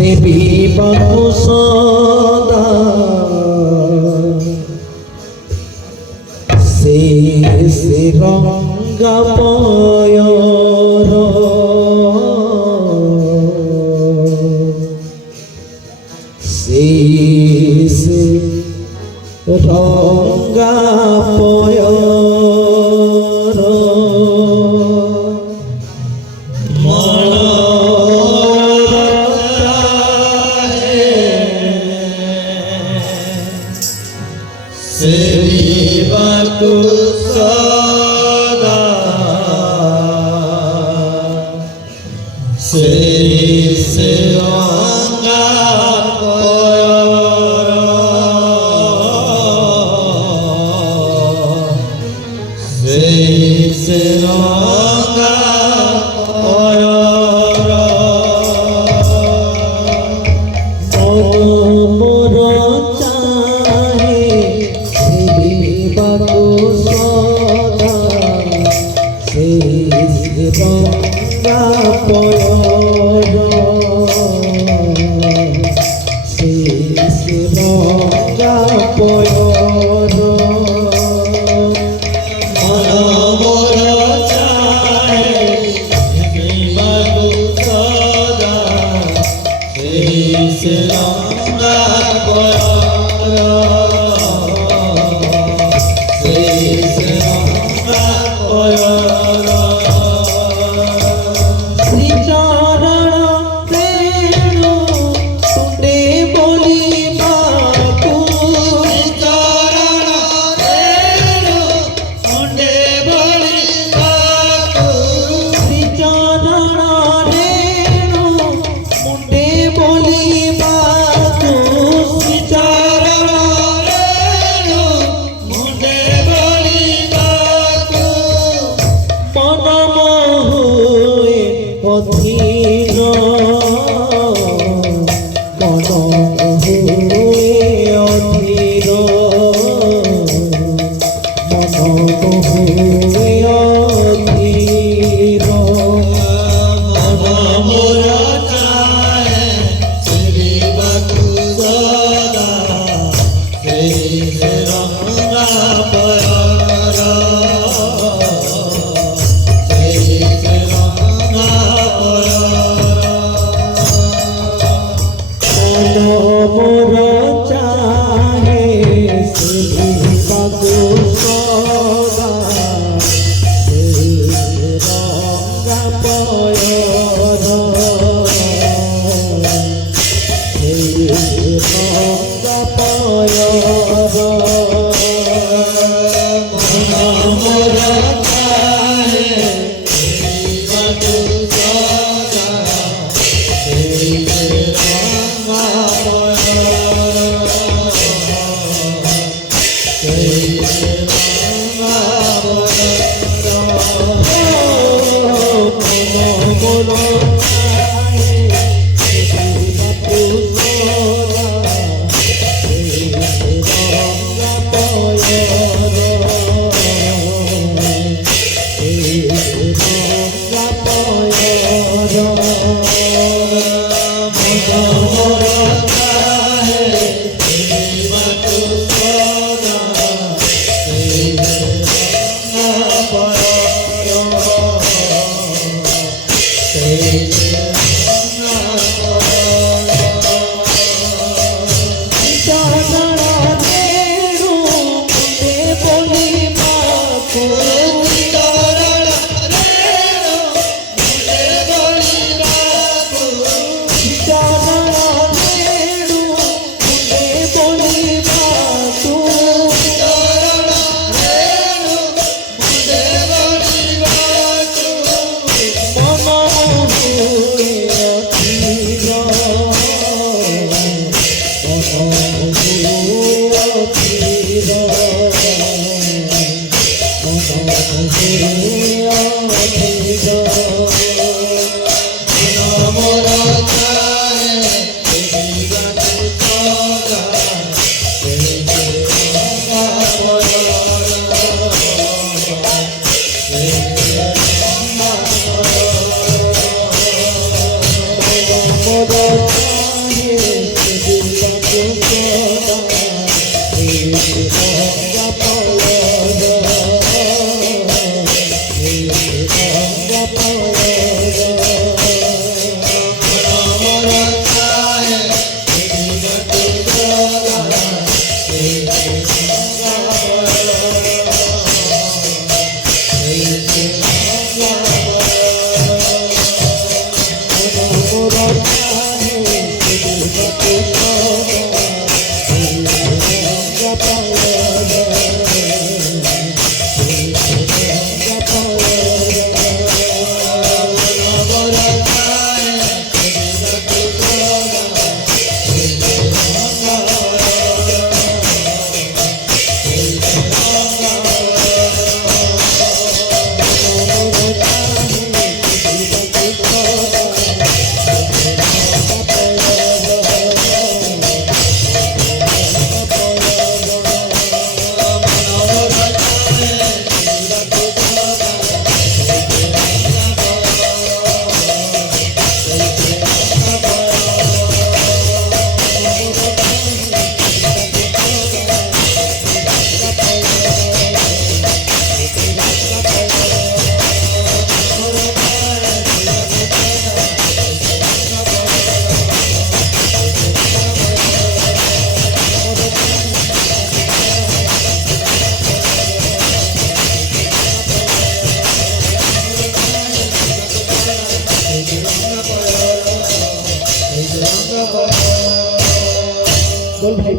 সেবিবাকু সদা সে রঙ্গা পয়র সে রঙ্গা পয়র सेविबाकु सदा से रंगा पयर से रंगा पयर मोर चाहे सेविबाकु सदा से रंगा पयर से रंगा पयर से रंगा पयर से रंगा पयर श्रीचरण रेणु तुंडे बोलिबाकु चरण रेणु मुंडे बोलिबाकु श्रीचरण रेणु मुंडे बोलिबाकु चरण रेणु मुंडे बोलिबाकु मन मोहे अधीर मन मोहे अधीर मन मोहे अधीर मन मोर चाहे सेविबाकु सदा से रंगा पयर से रंगा पयर मोर चाहे सेविबाकु सदा से रंगा पयर से रंगा पयर मोर चाहे सेविबाकु सदा से रंगा पयर बोल भाई।